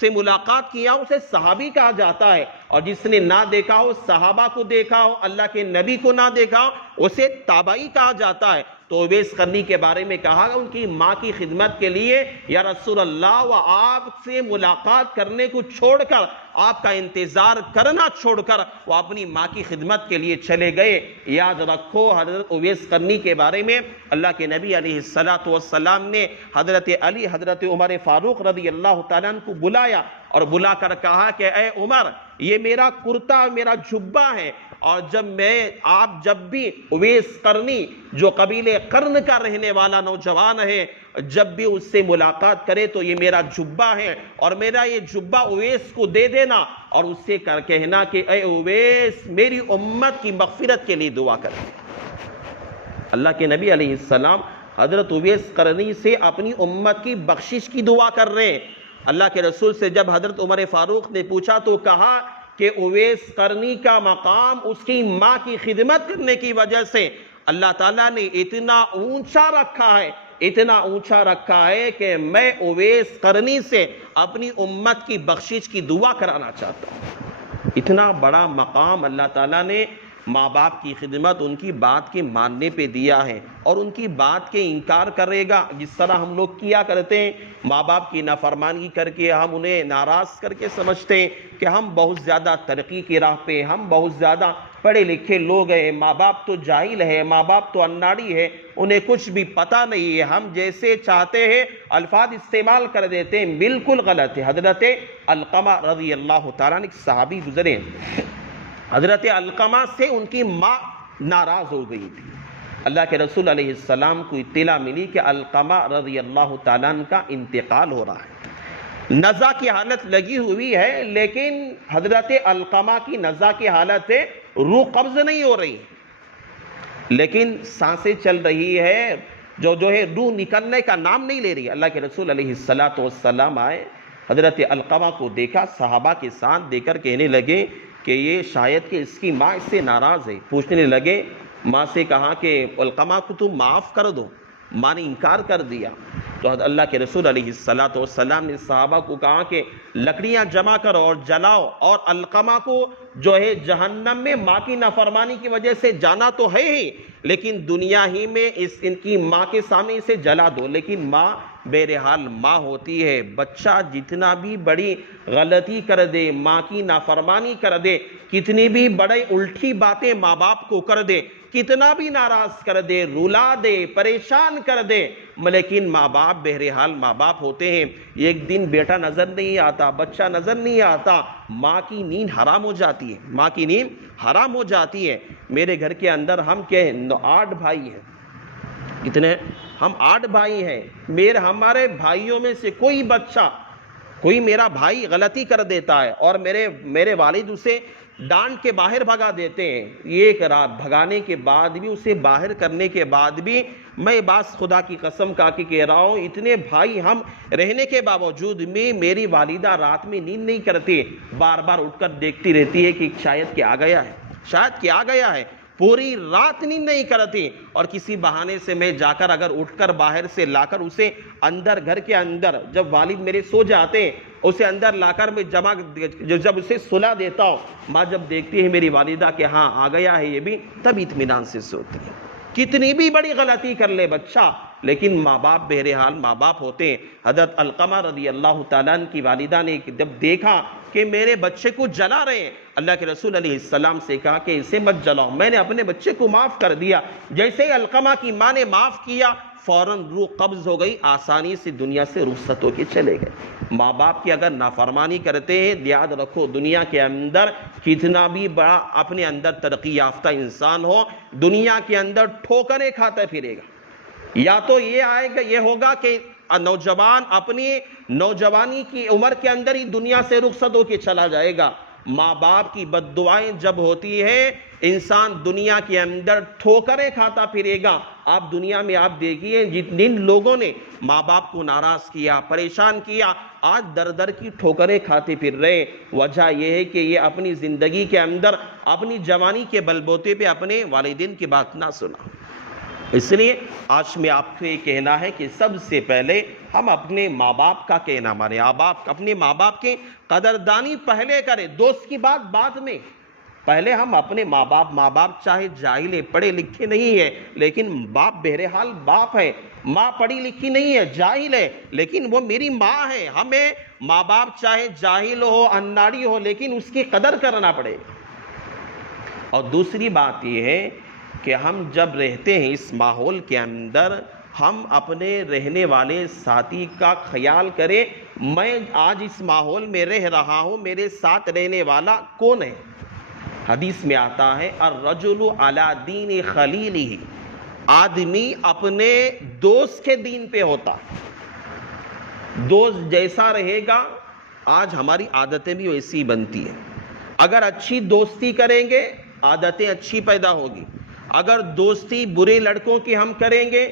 سے ملاقات کیا، اسے صحابی کہا جاتا ہے، اور جس نے نہ دیکھا ہو، صحابہ کو دیکھا ہو، اللہ کے نبی کو نہ دیکھا ہو، اسے تابعی کہا جاتا ہے۔ تو اویس قرنی کے بارے میں کہا ان کی ماں کی خدمت کے لیے یا رسول اللہ، وہ آپ سے ملاقات کرنے کو چھوڑ کر، آپ کا انتظار کرنا چھوڑ کر وہ اپنی ماں کی خدمت کے لیے چلے گئے۔ یاد رکھو حضرت اویس قرنی کے بارے میں اللہ کے نبی علیہ السلام نے حضرت علی، حضرت عمر فاروق رضی اللہ تعالیٰ عنہ کو بلایا، اور بلا کر کہا کہ اے عمر، یہ میرا کرتا، میرا جبہ ہے، اور جب بھی اویس قرنی جو قبیلے قرن کا رہنے والا نوجوان ہے جب بھی اس سے ملاقات کرے تو یہ میرا جبہ ہے اور میرا یہ جبہ اویس کو دے دینا اور اس سے کہنا کہ اے اویس میری امت کی مغفرت کے لیے دعا کر۔ اللہ کے نبی علیہ السلام حضرت اویس قرنی سے اپنی امت کی بخشش کی دعا کر رہے ہیں۔ اللہ کے رسول سے جب حضرت عمر فاروق نے پوچھا تو کہا کہ اویس قرنی کا مقام اس کی ماں کی خدمت کرنے کی وجہ سے اللہ تعالیٰ نے اتنا اونچا رکھا ہے کہ میں اویس قرنی سے اپنی امت کی بخشش کی دعا کرانا چاہتا ہوں۔ اتنا بڑا مقام اللہ تعالیٰ نے ماں باپ کی خدمت ان کی بات کے ماننے پہ دیا ہے، اور ان کی بات کے انکار کرے گا جس طرح ہم لوگ کیا کرتے ہیں، ماں باپ کی نافرمانی کر کے ہم انہیں ناراض کر کے سمجھتے ہیں کہ ہم بہت زیادہ ترقی کی راہ پہ، ہم بہت زیادہ پڑھے لکھے لوگ ہیں، ماں باپ تو جاہل ہے، ماں باپ تو اناڑی ہے، انہیں کچھ بھی پتہ نہیں ہے، ہم جیسے چاہتے ہیں الفاظ استعمال کر دیتے ہیں، بالکل غلط ہے۔ حضرت علقمہ رضی اللہ تعالیٰ عنہ صحابی گزرے، حضرت علقمہ سے ان کی ماں ناراض ہو گئی تھی۔ اللہ کے رسول علیہ السلام کو اطلاع ملی کہ علقمہ رضی اللہ تعالیٰ عنہ کا انتقال ہو رہا ہے، نزع کی حالت لگی ہوئی ہے، لیکن حضرت علقمہ کی نزع کی حالت ہے، روح قبض نہیں ہو رہی لیکن سانسیں چل رہی ہے، جو ہے روح نکلنے کا نام نہیں لے رہی۔ اللہ کے رسول علیہ السلام آئے، حضرت علقمہ کو دیکھا، صحابہ کے ساتھ دے کر کہنے لگے کہ یہ شاید کہ اس کی ماں اس سے ناراض ہے۔ پوچھنے لگے، ماں سے کہا کہ علقمہ کو تم معاف کر دو، ماں نے انکار کر دیا۔ تو اللہ کے رسول علیہ السلام نے صحابہ کو کہا کہ لکڑیاں جمع کرو اور جلاؤ، اور علقمہ کو جو ہے جہنم میں ماں کی نافرمانی کی وجہ سے جانا تو ہے ہی، لیکن دنیا ہی میں ان کی ماں کے سامنے اسے جلا دو۔ لیکن ماں بہرحال ماں ہوتی ہے، بچہ جتنا بھی بڑی غلطی کر دے، ماں کی نافرمانی کر دے، کتنی بھی بڑے الٹی باتیں ماں باپ کو کر دے، کتنا بھی ناراض کر دے، رلا دے، پریشان کر دے، لیکن ماں باپ بہرحال ماں باپ ہوتے ہیں۔ ایک دن بیٹا نظر نہیں آتا، بچہ نظر نہیں آتا، ماں کی نیند حرام ہو جاتی ہے، ماں کی نیند حرام ہو جاتی ہے۔ میرے گھر کے اندر ہم 8 بھائی ہیں، کتنے؟ ہم 8 بھائی ہیں۔ ہمارے بھائیوں میں سے کوئی میرا بھائی غلطی کر دیتا ہے اور میرے والد اسے ڈانٹ کے باہر بھگا دیتے ہیں، ایک رات بھگانے کے بعد بھی، اسے باہر کرنے کے بعد بھی، میں بات خدا کی قسم کھا کے کہہ رہا ہوں، اتنے بھائی ہم رہنے کے باوجود میں میری والدہ رات میں نیند نہیں کرتی، بار بار اٹھ کر دیکھتی رہتی ہے کہ شاید کہ آ گیا ہے، پوری رات نیند نہیں کرتی، اور کسی بہانے سے میں جا کر اگر اٹھ کر باہر سے لا کر اسے اندر گھر کے اندر، جب والد میرے سو جاتے ہیں اسے اندر لا کر میں جب اسے سلا دیتا ہوں، ماں جب دیکھتی ہے میری والدہ کہ ہاں آ گیا ہے یہ بھی، تب اطمینان سے سوتی ہے۔ کتنی بھی بڑی غلطی کر لے بچہ، لیکن ماں باپ بہرحال ماں باپ ہوتے ہیں۔ حضرت علقمہ رضی اللہ تعالیٰ عنہ کی والدہ نے جب دیکھا کہ میرے بچے کو جلا رہے ہیں، اللہ کے رسول علیہ السلام سے کہا کہ اسے مت جلاؤ، میں نے اپنے بچے کو معاف کر دیا۔ جیسے ہی علقمہ کی ماں نے معاف کیا، فوراً روح قبض ہو گئی، آسانی سے دنیا سے رخصت ہو کے چلے گئے۔ ماں باپ کی اگر نافرمانی کرتے ہیں، یاد رکھو دنیا کے اندر کتنا بھی بڑا اپنے اندر ترقی یافتہ انسان ہو، دنیا کے اندر ٹھوکریں کھاتا پھرے گا۔ یا تو یہ ہوگا کہ نوجوان اپنی نوجوانی کی عمر کے اندر ہی دنیا سے رخصت ہو کے چلا جائے گا۔ ماں باپ کی بد دعائیں جب ہوتی ہے، انسان دنیا کے اندر ٹھوکریں کھاتا پھرے گا۔ آپ دنیا میں آپ دیکھیے جن لوگوں نے ماں باپ کو ناراض کیا، پریشان کیا، آج در در کی ٹھوکریں کھاتے پھر رہے۔ وجہ یہ ہے کہ یہ اپنی زندگی کے اندر اپنی جوانی کے بلبوتے پہ اپنے والدین کی بات نہ سنا۔ اس لیے آج میں آپ کو یہ کہنا ہے کہ سب سے پہلے ہم اپنے ماں باپ کا کہنا مانیں، اپنے ماں باپ کی قدردانی پہلے کریں، دوست کی بات بعد میں۔ پہلے ہم اپنے ماں باپ چاہے جاہل ہے، پڑھے لکھے نہیں ہے، لیکن باپ بہرحال باپ ہے۔ ماں پڑھی لکھی نہیں ہے، جاہل ہے، لیکن وہ میری ماں ہے۔ ہمیں ماں باپ چاہے جاہل ہو، اناڑی ہو، لیکن اس کی قدر کرنا پڑے گا۔ اور دوسری بات یہ ہے کہ ہم جب رہتے ہیں اس ماحول کے اندر، ہم اپنے رہنے والے ساتھی کا خیال کریں، میں آج اس ماحول میں رہ رہا ہوں، میرے ساتھ رہنے والا کون ہے؟ حدیث میں آتا ہے الرجل علی دین خلیلہ، آدمی اپنے دوست کے دین پہ ہوتا ہے، دوست جیسا رہے گا، آج ہماری عادتیں بھی ویسی بنتی ہیں، اگر اچھی دوستی کریں گے عادتیں اچھی پیدا ہوگی، اگر دوستی برے لڑکوں کی ہم کریں گے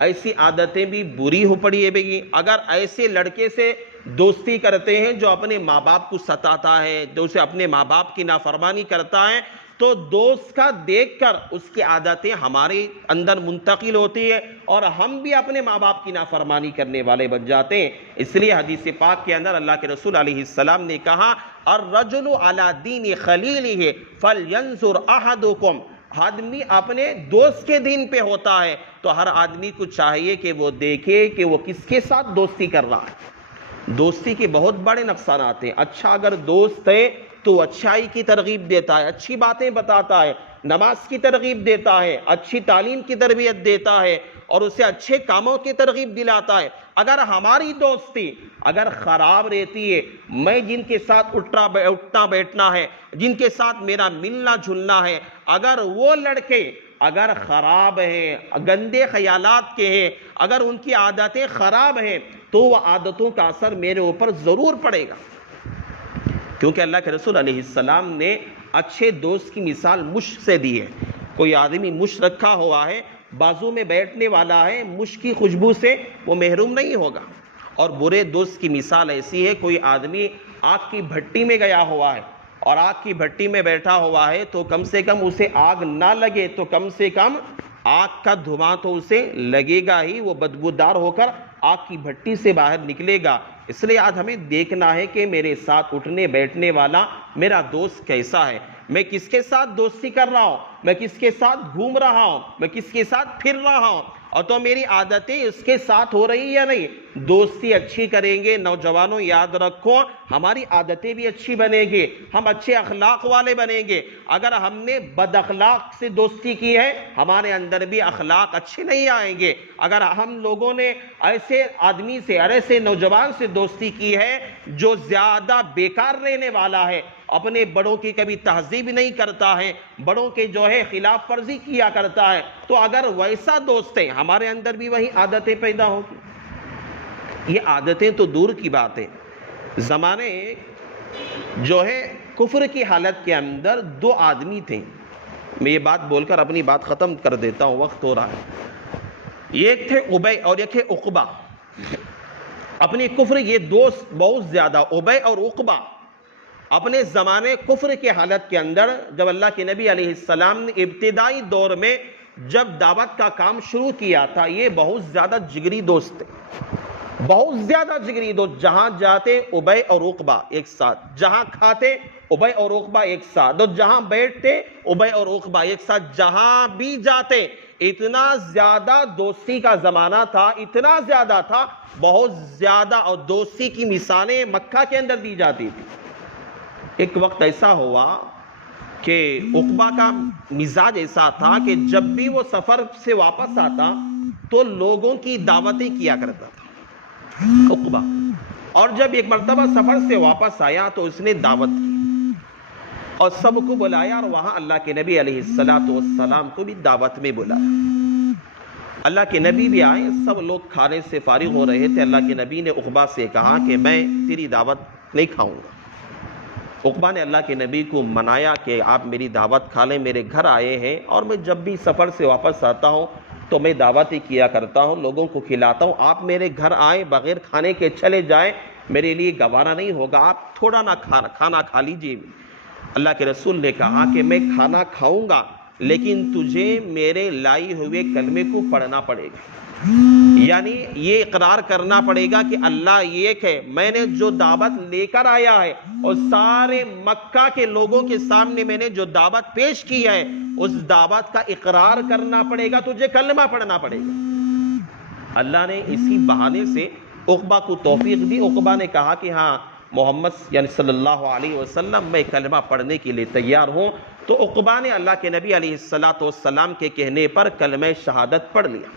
ایسی عادتیں بھی بری ہو پڑی ہے، اگر ایسے لڑکے سے دوستی کرتے ہیں جو اپنے ماں باپ کو ستاتا ہے، جو اسے اپنے ماں باپ کی نافرمانی کرتا ہے، تو دوست کا دیکھ کر اس کی عادتیں ہمارے اندر منتقل ہوتی ہے اور ہم بھی اپنے ماں باپ کی نافرمانی کرنے والے بن جاتے ہیں۔ اس لیے حدیث پاک کے اندر اللہ کے رسول علیہ السلام نے کہا الرجل علی دین خلیلہ فلینظر احدکم، آدمی اپنے دوست کے دین پہ ہوتا ہے تو ہر آدمی کو چاہیے کہ وہ دیکھے کہ وہ کس کے ساتھ دوستی کر رہا ہے۔ دوستی کے بہت بڑے نقصانات ہیں۔ اچھا اگر دوست ہے تو اچھائی کی ترغیب دیتا ہے، اچھی باتیں بتاتا ہے، نماز کی ترغیب دیتا ہے، اچھی تعلیم کی تربیت دیتا ہے اور اسے اچھے کاموں کی ترغیب دلاتا ہے۔ اگر ہماری دوستی اگر خراب رہتی ہے، میں جن کے ساتھ اٹھنا بیٹھنا ہے، جن کے ساتھ میرا ملنا جلنا ہے، اگر وہ لڑکے اگر خراب ہیں، گندے خیالات کے ہیں، اگر ان کی عادتیں خراب ہیں تو وہ عادتوں کا اثر میرے اوپر ضرور پڑے گا، کیونکہ اللہ کے رسول علیہ السلام نے اچھے دوست کی مثال مشک سے دی ہے۔ کوئی آدمی مشک رکھا ہوا ہے، بازو میں بیٹھنے والا ہے، مشک کی خوشبو سے وہ محروم نہیں ہوگا۔ اور برے دوست کی مثال ایسی ہے، کوئی آدمی آگ کی بھٹی میں گیا ہوا ہے اور آگ کی بھٹی میں بیٹھا ہوا ہے تو کم سے کم اسے آگ نہ لگے تو کم سے کم آگ کا دھواں تو اسے لگے گا ہی، وہ بدبودار ہو کر آگ کی بھٹی سے باہر نکلے گا۔ اس لیے آج ہمیں دیکھنا ہے کہ میرے ساتھ اٹھنے بیٹھنے والا میرا دوست کیسا ہے، میں کس کے ساتھ دوستی کر رہا ہوں، میں کس کے ساتھ گھوم رہا ہوں، میں کس کے ساتھ پھر رہا ہوں، اور تو میری عادتیں اس کے ساتھ ہو رہی یا نہیں۔ دوستی اچھی کریں گے نوجوانوں، یاد رکھو ہماری عادتیں بھی اچھی بنے گی، ہم اچھے اخلاق والے بنیں گے۔ اگر ہم نے بد اخلاق سے دوستی کی ہے ہمارے اندر بھی اخلاق اچھے نہیں آئیں گے۔ اگر ہم لوگوں نے ایسے آدمی سے، ایسے نوجوان سے دوستی کی ہے جو زیادہ بیکار رہنے والا ہے، اپنے بڑوں کی کبھی تہذیب نہیں کرتا ہے، بڑوں کے جو ہے خلاف ورزی کیا کرتا ہے، تو اگر ویسا دوست ہے ہمارے اندر بھی وہی عادتیں پیدا ہوگی۔ یہ عادتیں تو دور کی بات ہے، زمانے جو ہے کفر کی حالت کے اندر دو آدمی تھے، میں یہ بات بول کر اپنی بات ختم کر دیتا ہوں، وقت ہو رہا ہے۔ ایک تھے ابی اور ایک تھے عقبہ۔ اپنی کفر یہ دوست بہت زیادہ، ابی اور عقبہ اپنے زمانے کفر کے حالت کے اندر جب اللہ کے نبی علیہ السلام نے ابتدائی دور میں جب دعوت کا کام شروع کیا تھا، یہ بہت زیادہ جگری دوست تھے، بہت زیادہ جگری دوست۔ جہاں جاتے ابی اور عقبہ ایک ساتھ، جہاں کھاتے ابی اور عقبہ ایک ساتھ، اور جہاں بیٹھتے ابی اور عقبہ ایک ساتھ، جہاں بھی جاتے۔ اتنا زیادہ دوستی کا زمانہ تھا، اتنا زیادہ تھا، بہت زیادہ، اور دوستی کی مثالیں مکہ کے اندر دی جاتی تھی۔ ایک وقت ایسا ہوا کہ عقبہ کا مزاج ایسا تھا کہ جب بھی وہ سفر سے واپس آتا تو لوگوں کی دعوتیں کیا کرتا تھا عقبہ، اور جب ایک مرتبہ سفر سے واپس آیا تو اس نے دعوت کی اور سب کو بلایا، اور وہاں اللہ کے نبی علیہ السلام کو بھی دعوت میں بلایا۔ اللہ کے نبی بھی آئے، سب لوگ کھانے سے فارغ ہو رہے تھے، اللہ کے نبی نے عقبہ سے کہا کہ میں تیری دعوت نہیں کھاؤں گا۔ عقبہ نے اللہ کے نبی کو منایا کہ آپ میری دعوت کھا لیں، میرے گھر آئے ہیں اور میں جب بھی سفر سے واپس آتا ہوں تو میں دعوت ہی کیا کرتا ہوں، لوگوں کو کھلاتا ہوں، آپ میرے گھر آئیں بغیر کھانے کے چلے جائیں میرے لیے گوارا نہیں ہوگا، آپ تھوڑا نہ کھانا کھا لیجئے۔ اللہ کے رسول نے کہا کہ میں کھانا کھاؤں گا لیکن تجھے میرے لائے ہوئے کلمے کو پڑھنا پڑے گا، یعنی یہ اقرار کرنا پڑے گا کہ اللہ ایک ہے، میں نے جو دعوت لے کر آیا ہے اور سارے مکہ کے لوگوں کے سامنے میں نے جو دعوت پیش کی ہے اس دعوت کا اقرار کرنا پڑے گا، تجھے کلمہ پڑھنا پڑے گا۔ اللہ نے اسی بہانے سے عقبہ کو توفیق دی۔ عقبہ نے کہا کہ ہاں محمد یعنی صلی اللہ علیہ وسلم میں کلمہ پڑھنے کے لیے تیار ہوں، تو عقبہ نے اللہ کے نبی علیہ السلام کے کہنے پر کلمہ شہادت پڑھ لیا۔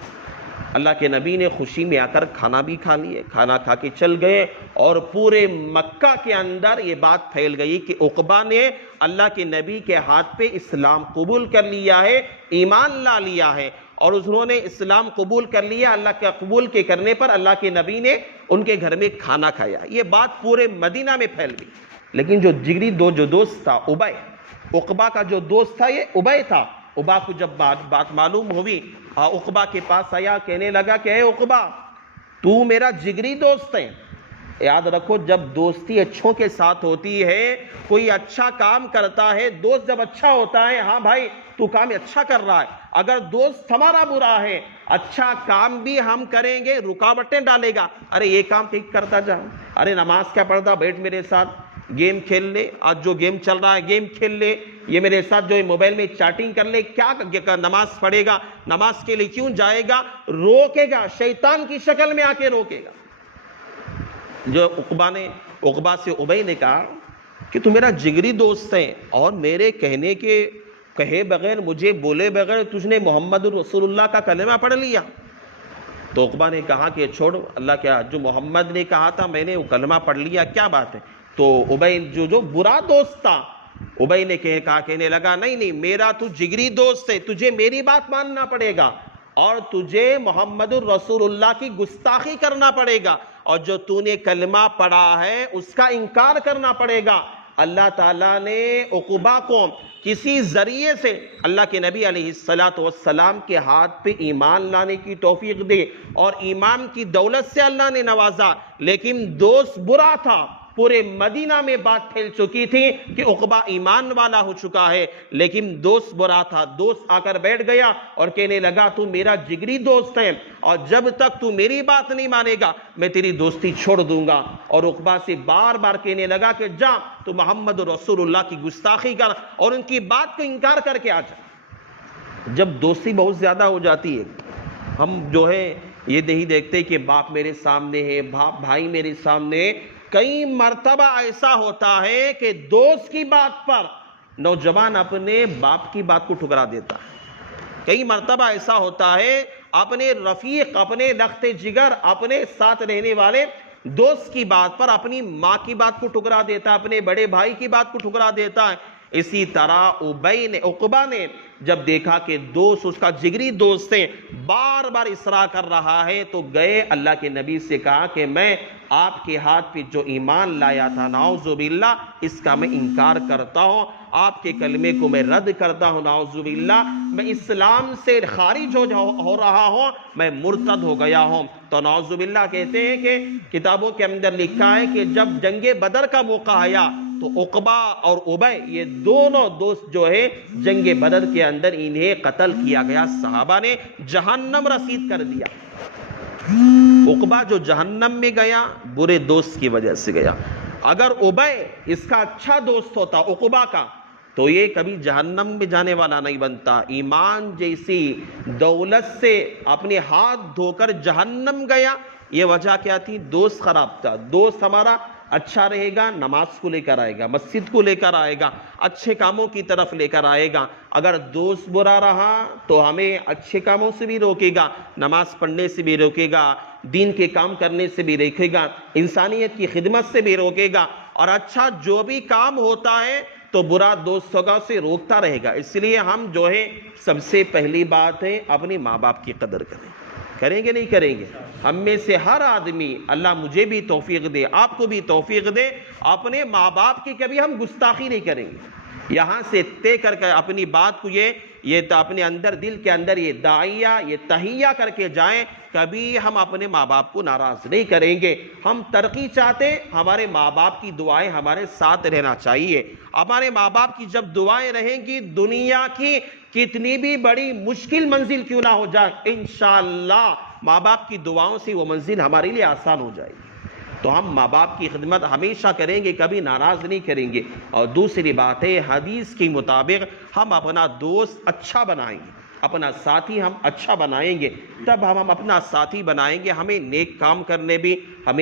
اللہ کے نبی نے خوشی میں آ کر کھانا بھی کھا لیے، کھانا کھا کے چل گئے، اور پورے مکہ کے اندر یہ بات پھیل گئی کہ عقبہ نے اللہ کے نبی کے ہاتھ پہ اسلام قبول کر لیا ہے، ایمان لا لیا ہے، اور انہوں نے اسلام قبول کر لیا۔ اللہ کے قبول کے کرنے پر اللہ کے نبی نے ان کے گھر میں کھانا کھایا۔ یہ بات پورے مدینہ میں پھیل گئی۔ لیکن جو جگری جو دوست تھا ابی، عقبہ کا جو دوست تھا یہ ابی تھا۔ عقبہ کو جب بات معلوم ہوئی، عقبہ کے پاس آیا، کہنے لگا کہ اے عقبہ، تو میرا جگری دوست ہے۔ یاد رکھو، جب دوستی اچھوں کے ساتھ ہوتی ہے، کوئی اچھا کام کرتا ہے، دوست جب اچھا ہوتا ہے، ہاں بھائی تو کام اچھا کر رہا ہے۔ اگر دوست ہمارا برا ہے، اچھا کام بھی ہم کریں گے، رکاوٹیں ڈالے گا، ارے یہ کام ٹھیک کرتا جا، ارے نماز کیا پڑھتا، بیٹھ میرے ساتھ گیم کھیل لے، آج جو گیم چل رہا ہے گیم کھیل لے، یہ میرے ساتھ جو موبائل میں چیٹنگ کر لے، کیا نماز پڑھے گا، نماز کے لیے کیوں جائے گا، روکے گا، شیطان کی شکل میں آ کے روکے گا۔ جو عقبہ سے ابی نے کہا کہ تو میرا جگری دوست ہے، اور میرے کہے بغیر، مجھے بولے بغیر تجھ نے محمد رسول اللہ کا کلمہ پڑھ لیا۔ تو عقبہ نے کہا کہ چھوڑ، اللہ کیا جو محمد نے کہا تھا میں نے وہ کلمہ پڑھ لیا، کیا بات ہے۔ تو ابی جو برا دوست تھا، ابی نے کہنے لگا نہیں، میرا تو جگری دوست ہے، تجھے میری بات ماننا پڑے گا، اور تجھے محمد الرسول اللہ کی گستاخی کرنا پڑے گا، اور جو تو نے کلمہ پڑھا ہے اس کا انکار کرنا پڑے گا۔ اللہ تعالیٰ نے عقبہ کو کسی ذریعے سے اللہ کے نبی علیہ السلام کے ہاتھ پہ ایمان لانے کی توفیق دے، اور ایمان کی دولت سے اللہ نے نوازا، لیکن دوست برا تھا۔ پورے مدینہ میں بات پھیل چکی تھی کہ عقبہ ایمان والا ہو چکا ہے، لیکن دوست برا تھا۔ دوست آ کر بیٹھ گیا اور کہنے لگا تو میرا جگری دوست ہے، اور جب تک تو میری بات نہیں مانے گا میں تیری دوستی چھوڑ دوں گا۔ اور عقبہ سے بار بار کہنے لگا کہ جا تو محمد رسول اللہ کی گستاخی کر اور ان کی بات کو انکار کر کے آ جا۔ جب دوستی بہت زیادہ ہو جاتی ہے، ہم جو ہے یہ نہیں دیکھتے کہ باپ میرے سامنے ہے، بھائی میرے سامنے ہے۔ کئی مرتبہ ایسا ہوتا ہے کہ دوست کی بات پر نوجوان اپنے باپ کی بات کو ٹھکرا دیتا ہے۔ کئی مرتبہ ایسا ہوتا ہے اپنے رفیق، اپنے لخت جگر، اپنے ساتھ رہنے والے دوست کی بات پر اپنی ماں کی بات کو ٹھکرا دیتا ہے، اپنے بڑے بھائی کی بات کو ٹھکرا دیتا ہے۔ اسی طرح عقبہ نے جب دیکھا کہ دوست اس کا جگری دوست ہے بار بار اصرار کر رہا ہے، تو گئے اللہ کے نبی سے کہا کہ میں آپ کے ہاتھ پہ جو ایمان لایا تھا، نعوذ باللہ اس کا میں انکار کرتا ہوں، آپ کے کلمے کو میں رد کرتا ہوں، نعوذ باللہ میں اسلام سے خارج ہو رہا ہوں، میں مرتد ہو گیا ہوں۔ تو نعوذ باللہ کہتے ہیں کہ کتابوں کے اندر لکھا ہے کہ جب جنگ بدر کا موقع آیا تو عقبہ اور ابی یہ دونوں دوست جو ہے جنگ بدر کے اندر انہیں قتل کیا گیا، صحابہ نے جہنم رسید کر دیا۔ عقبہ جو جہنم میں گیا برے دوست کی وجہ سے گیا۔ اگر ابی اس کا اچھا دوست ہوتا عقبہ کا تو یہ کبھی جہنم میں جانے والا نہیں بنتا۔ ایمان جیسی دولت سے اپنے ہاتھ دھو کر جہنم گیا، یہ وجہ کیا تھی؟ دوست خراب تھا۔ دوست ہمارا اچھا رہے گا، نماز کو لے کر آئے گا، مسجد کو لے کر آئے گا، اچھے کاموں کی طرف لے کر آئے گا۔ اگر دوست برا رہا تو ہمیں اچھے کاموں سے بھی روکے گا، نماز پڑھنے سے بھی روکے گا، دین کے کام کرنے سے بھی روکے گا، انسانیت کی خدمت سے بھی روکے گا، اور اچھا جو بھی کام ہوتا ہے تو برا دوستوں کا سے روکتا رہے گا۔ اس لیے ہم جو ہے سب سے پہلی بات ہے اپنے ماں باپ کی قدر کریں گے نہیں کریں گے؟ ہم میں سے ہر آدمی، اللہ مجھے بھی توفیق دے، آپ کو بھی توفیق دے، اپنے ماں باپ کی کبھی ہم گستاخی نہیں کریں گے۔ یہاں سے طے کر کے اپنی بات کو یہ اپنے اندر دل کے اندر یہ داعیہ یہ تہیہ کر کے جائیں، کبھی ہم اپنے ماں باپ کو ناراض نہیں کریں گے۔ ہم ترقی چاہتے، ہمارے ماں باپ کی دعائیں ہمارے ساتھ رہنا چاہیے۔ ہمارے ماں باپ کی جب دعائیں رہیں گی، دنیا کی کتنی بھی بڑی مشکل منزل کیوں نہ ہو جائے، انشاءاللہ ماں باپ کی دعاؤں سے وہ منزل ہمارے لیے آسان ہو جائے گی۔ تو ہم ماں باپ کی خدمت ہمیشہ کریں گے، کبھی ناراض نہیں کریں گے۔ اور دوسری بات ہے، حدیث کے مطابق ہم اپنا دوست اچھا بنائیں گے، اپنا ساتھی ہم اچھا بنائیں گے، تب ہم اپنا ساتھی بنائیں گے، ہمیں نیک کام کرنے بھی، ہمیں